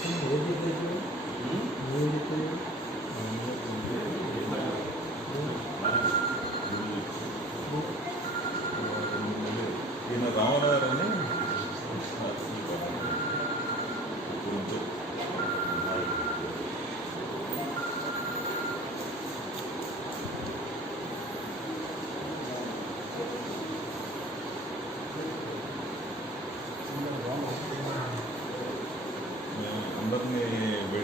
Thank you.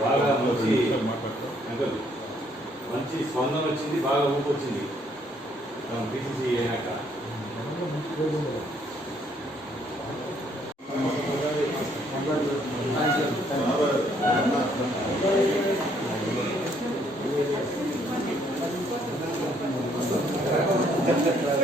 బాగా మంచి- మంచి స్పందన వచ్చింది బాగా ఊపు వచ్చింది. పిసిసి అయినాక. రమ్మన్నాను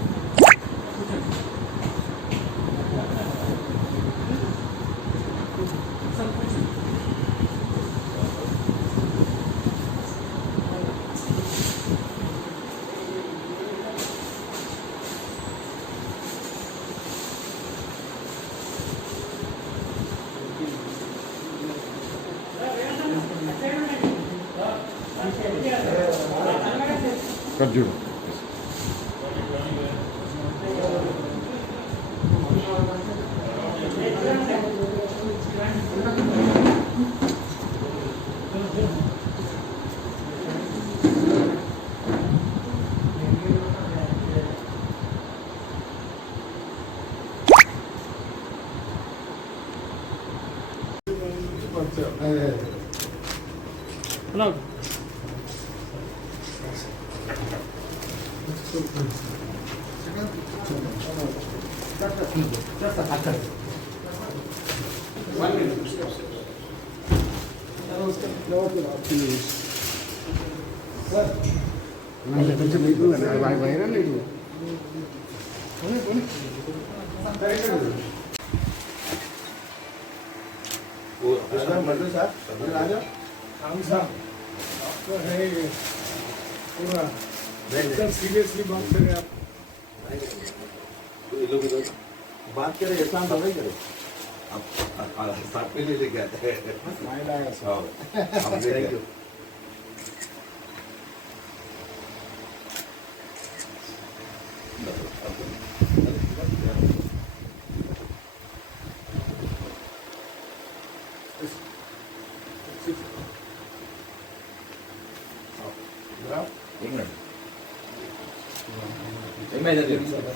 കൺസ്യൂമർ Hello. కొంచెం మీకు వైరా లేదు sir Raja sir doctor hey पूरा सीरियसली बात करें आप। बात करें ऐसा हम नहीं करें अब साथ में ले लेके आते हैं। 没卖的，留着吧。